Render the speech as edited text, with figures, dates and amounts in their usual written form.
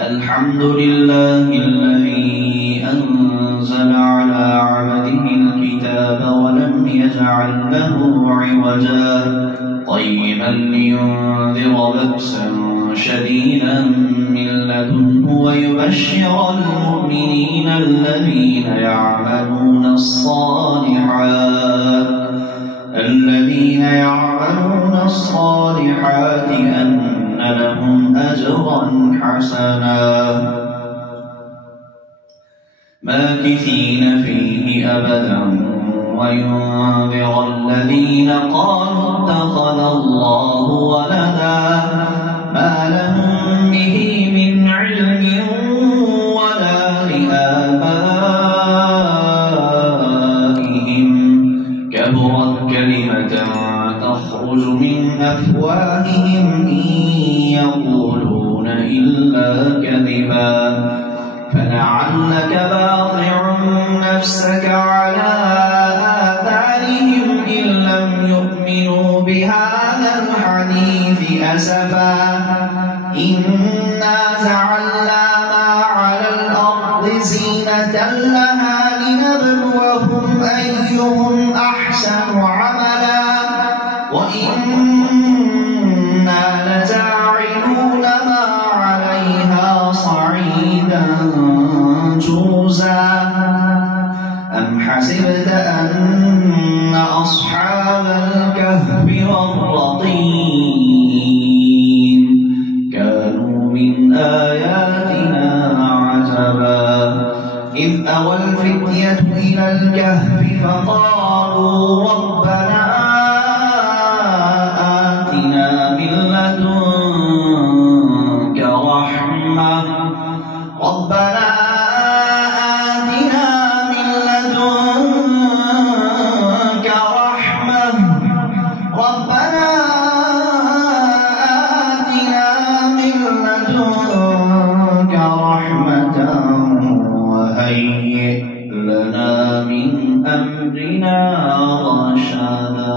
الحمد لله الذي أنزل على عبده الكتاب ولم يجعل له عوجا قيما لينذر بأسا شديدا من لدنه ويبشر المؤمنين الذين يعملون الصالحات أن لهم أجرا حسنا ماكثين فيه أبدا وينذر الذين قالوا اتخذ الله ولدا ما لهم به من علم ولا لآبائهم كبرت كلمة تخرج من أفواههم إن يقولون إلا كذبا فلعلك باخع نفسك على آثارهم إن لم يؤمنوا بهذا الحديث أسفا إنا جعلنا ما على الأرض زينة لها لنبلوهم أيهم أحسن عملا وإنا لجاعلون ما عليها صعيدا جرزا أم حسبت أن أصحاب الكهف والرقيم كانوا من آياتنا عجبا إذ أوى الفتية إلى الكهف فقالوا ربنا آتنا من لدنك رحمة وهيئ لنا من أمرنا رشدا